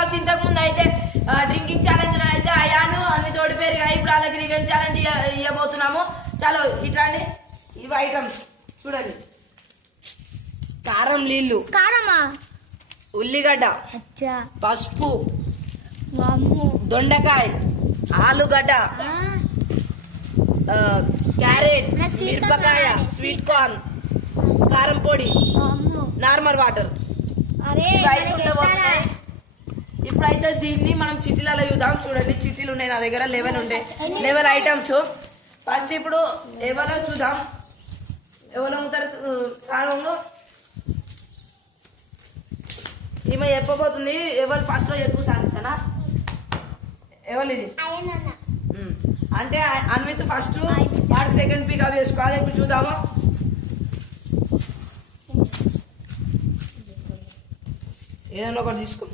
Blogs ఇంతకు ముందు అయితే డ్రింకింగ్ ఛాలెంజ్ అయితే అయాను అన్ని తోడి పేరు ఇప్పుడు వాళ్ళకి రివెంజ్ ఛాలెంజ్ ఇవ్వబోతున్నాము. చలో ఇట్లాండి ఇవి ఐటమ్స్ చూడండి. కారం నీళ్లు, ఉల్లిగడ్డ, పసుపు, దొండకాయ, ఆలుగడ్డ, క్యారెట్, మిరపకాయ, స్వీట్ కార్న్, కారం పొడి, నార్మల్ వాటర్. ఇప్పుడైతే దీన్ని మనం చిట్టీలలో చూద్దాం. చూడండి చిట్టీలు ఉన్నాయి నా దగ్గర 11 ఉంటాయి. 11 ఐటమ్స్. ఫస్ట్ ఇప్పుడు ఎవరో చూద్దాం. ఎవరు ఉంటారు సాంగ్ ఈమె చెప్పబోతుంది. ఎవరు ఫస్ట్ లో ఎక్కువ సాధించానా? ఎవరు ఇది అంటే అన్విత్ ఫస్ట్, వాడు సెకండ్ పిక్ అవి వేసుకోవాలి. ఇప్పుడు చూద్దాము. ఏదైనా ఒకటి తీసుకో.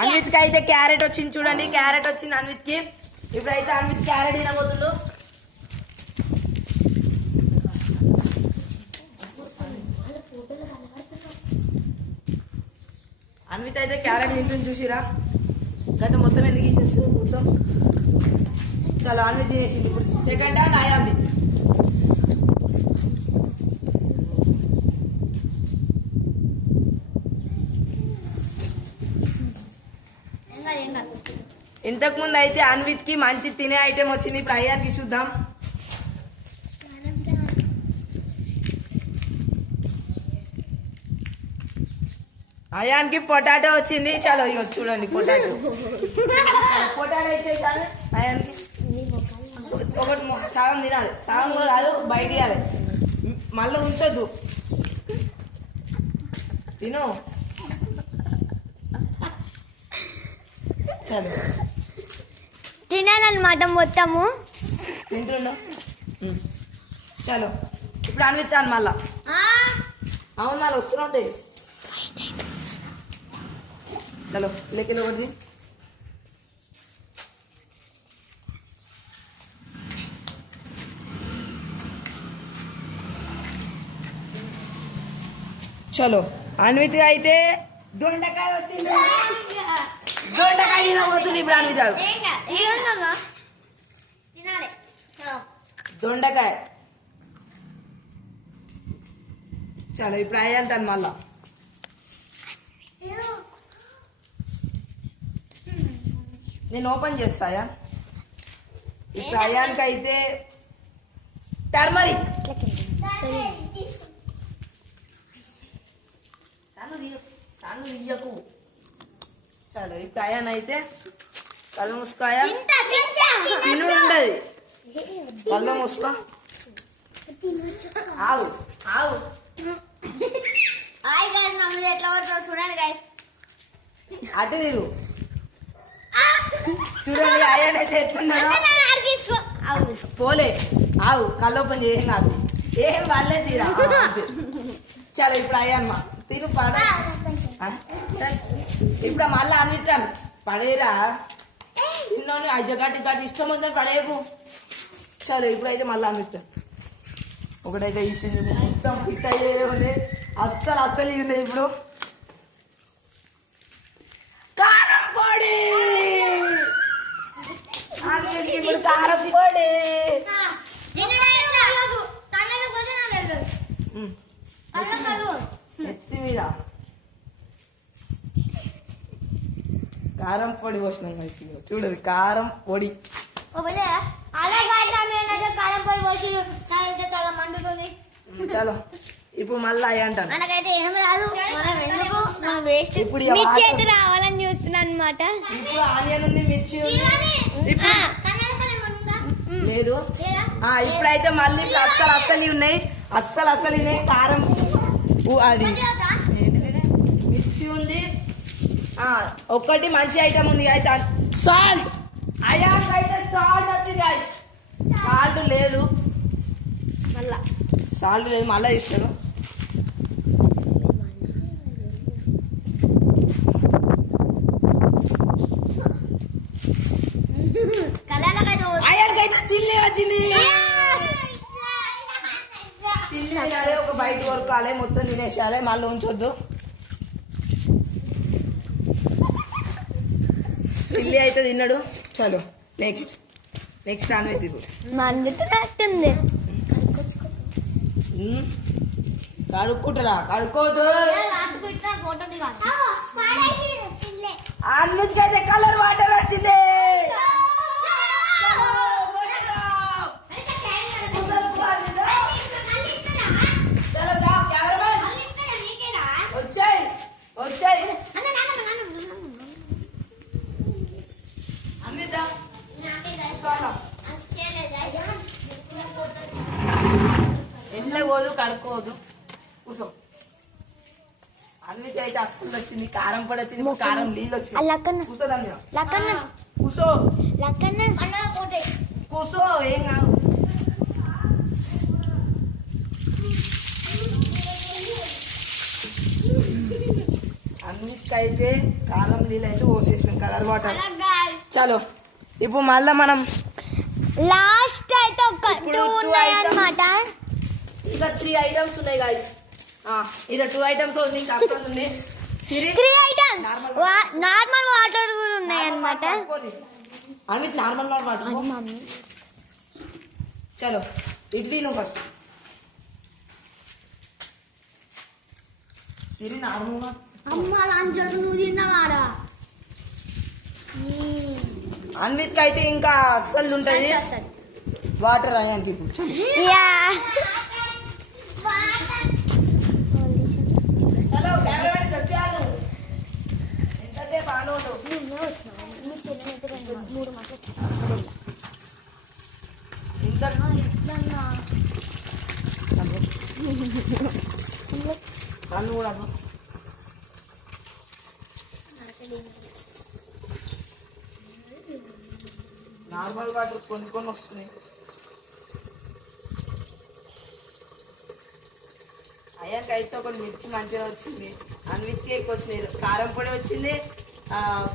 అన్విత్కి అయితే క్యారెట్ వచ్చింది. చూడండి క్యారెట్ వచ్చింది అన్విత్కి. ఇప్పుడైతే అన్విత్ క్యారెట్ తినబోతుండు. అన్విత్ అయితే క్యారెట్ తింటుంది చూసిరా. గట్ట మొత్తం ఎందుకు తీసేస్తుంది మొత్తం. చాలా అన్విత్ తినేసింది. ఇప్పుడు సెకండ్ హ్యాండ్ ఆయాంది. ఇంతకు ముందు అయితే అన్విత్ కి మంచి తినే ఐటెం వచ్చింది. ఇప్పుడు అయాన్కి చూద్దాం. అయాన్కి పొటాటో వచ్చింది. చలో ఇక చూడండి పొటాటో ఇచ్చేసాను అయాన్కి. ఒకటి సగం తినాలి, సగం కూడా కాదు బయట ఇవ్వాలి, మళ్ళీ ఉంచొద్దు. తిను. చలో తినాలన్నమాట మొత్తము తింటుండు. చలో ఇప్పుడు అన్విత్తాను మళ్ళా. అవును మళ్ళీ వస్తున్నాయి. చలో లెక్కలు ఒకటి. చలో అన్విత్ అయితే దొండకాయ వచ్చింది. దొండకాయ తినబోతుంది ఇప్పుడు అన్విత. దొండకాయ. చలో ఇప్పుడు అయ్యంటాను మళ్ళా. నేను ఓపెన్ చేస్తాయా. ఇప్పుడు అయాన్కి అయితే టర్మరిక్. సాను తీయకు. చలో ఇప్పుడు అయాన్ అయితే కళ్ళు మూసుకోయా. తిను ఉండదు. కళ్ళు మూసుకో. ఆవు ఆవు అటు తిరు. చూడండి అయాన్ అయితే ఎట్లున్నాడు. పోలే ఆవు కళ్ళు ఓపెన్ చేయం కాదు. ఏం వాళ్ళే తీరా. చలో ఇప్పుడు అయ్యాన్మా తిను పడ. ఇప్పుడు మళ్ళీ అన్విత్రాను పడేరా. తిన్నాను అజ్జగట్టి గట్టి ఇష్టం ఉందని పడేయకు. చలో ఇప్పుడైతే మళ్ళీ అన్విత్రాను. ఒకటైతే ఇస్తుంది మొత్తం ఫిట్ అయ్యే అస్సలు ఉన్నాయి. ఇప్పుడు కారం పొడి. ఇప్పుడు కారం పొడి. ఎత్తి మీద కారం పొడి పోసినాం. చూడండి కారం పొడి. చలో ఇప్పుడు మళ్ళీ అయ్యి అంటాను. ఇప్పుడు రావాలని చూస్తున్నాను అనమాట. ఇప్పుడు ఆనియన్ ఉంది, మిర్చి లేదు. ఇప్పుడైతే మళ్ళీ అస్సలు ఉన్నాయి. అస్సలు ఉన్నాయి. కారం అది మిర్చి ఉంది. ఒక్కటి మంచి ఐటమ్ ఉంది గాయస్. సాల్ట్. అయాన్ అయితే సాల్ట్ వచ్చింది గాయస్. సాల్ట్ లేదు మళ్ళా ఇస్తాను. అయాన్కైతే చిల్లీ వచ్చింది. చిల్లి తినాలి, ఒక బయట కొరకాలి, మొత్తం తినేసేయాలి, మళ్ళీ ఉంచొద్దు. చిల్లి అయితే తిన్నాడు. చలో నెక్స్ట్ అన్విత్ ఇప్పుడు మండుతున్నట్టుంది. కడుక్కుంటారా? కడుక్కోదు. అన్విత్కి అయితే కలర్ వాటర్ వచ్చింది. వచ్చాయి అన్విత వెళ్ళకూడదు, కడుక్కోవద్దు, కూర్చో. అన్విత అయితే అస్సలు వచ్చింది, కారం పొడి వచ్చింది, కారం నీళ్ళు వచ్చింది. కూర్చోదా కూర్చో, ఏం కాదు. అన్నిటికీ అయితే కారం నీళ్ళు అయితే పోసేసినాం, కలర్ వాటర్. చలో ఇప్పుడు మళ్ళా మనం లాస్ట్ అయితే ఒక 2 ఉన్నాయన్నమాట. ఇంకా 3 ఐటమ్స్ ఉన్నాయి గాయస్. ఇలా 2 ఐటమ్స్ ఉంది, ఇంకా అస్సలు ఉంది. 3 ఐటమ్స్ నార్మల్ వాటర్ కూడా ఉన్నాయన్నమాట. Anvith normal water. చలో ఇటు తిను ఫస్ట్. సిరి నార్మల్ నువ్వు తిన్నవాడా? అన్విత్కి అయితే ఇంకా అస్సలు ఉంటుంది వాటర్ అయ్యానికి. ఇప్పుడు చలో ఎంతసేపు ఆలోచన నన్ను కూడా నార్మల్ వాటర్ కొన్ని వస్తున్నాయి. అయ్యాక అయితే ఒక మిర్చి మంచిగా వచ్చింది, అన్విత్కి ఎక్కువ వచ్చినాయి, కారం పొడి వచ్చింది,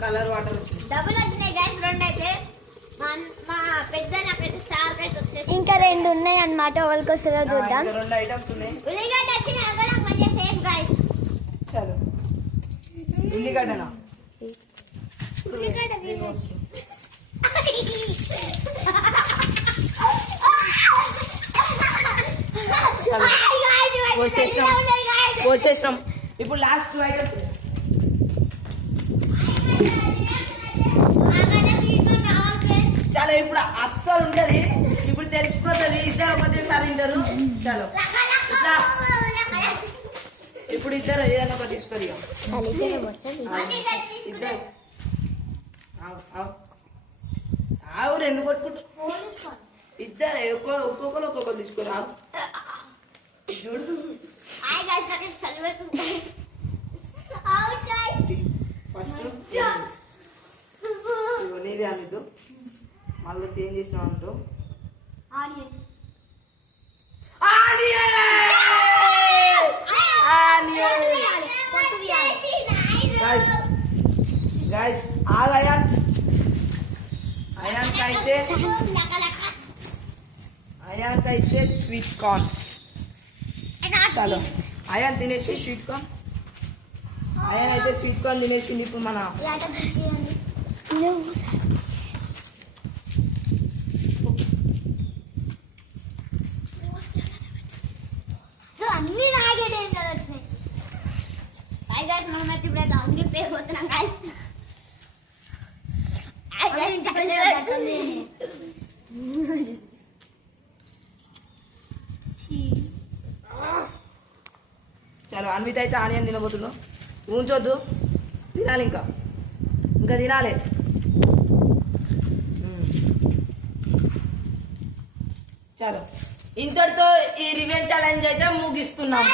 కలర్ వాటర్ వచ్చింది. డబుల్ వచ్చినాయి గైస్, 2 అయితే. మా పెద్ద ఇంకా 2 ఉన్నాయి అన్నమాట. వాళ్ళకి వస్తుందో చూద్దాం. 2 ఐటమ్స్ ఉన్నాయి. చలో ఉల్లిగడ్డనా? పోసేసినాం. ఇప్పుడు లాస్ట్ 2 ఐటమ్స్. చాలా ఇప్పుడు అస్సలు ఉంటది, ఇప్పుడు తెలిసిపోతుంది. ఇద్దరు ఒకటేసారి తింటారు. చలో ఇప్పుడు ఇద్దరు ఏదైనా ఒకటి తీసుకొని ఇద్దరు ఆవురు ఎందుకు కొట్టుకుంటా? ఇద్దరు ఒక్కొక్కరు తీసుకురా. చూడు ఫస్ట్ నీదే అనిద్దు, మళ్ళీ చేంజ్ చేసిన అంటూ గైస్ అయాన్కైతే స్వీట్ కార్న్. చలో అయాన్ తినేసి స్వీట్ కార్న్. అయాన్ అయితే స్వీట్ కార్న్ తినేసింది. ఇప్పుడు మన అన్ని నాకే డేంజర్ వచ్చినాయి. మనమైతే ఇప్పుడైతే అన్ని పేరుపోతున్నాం. చలో అన్విత అయితే ఆనియన్ తినబోతున్నావు. ఉంచొద్దు, తినాలి, ఇంకా తినాలి. చలో ఇంతటితో ఈ రివెంజ్ ఛాలెంజ్ అయితే ముగిస్తున్నాం.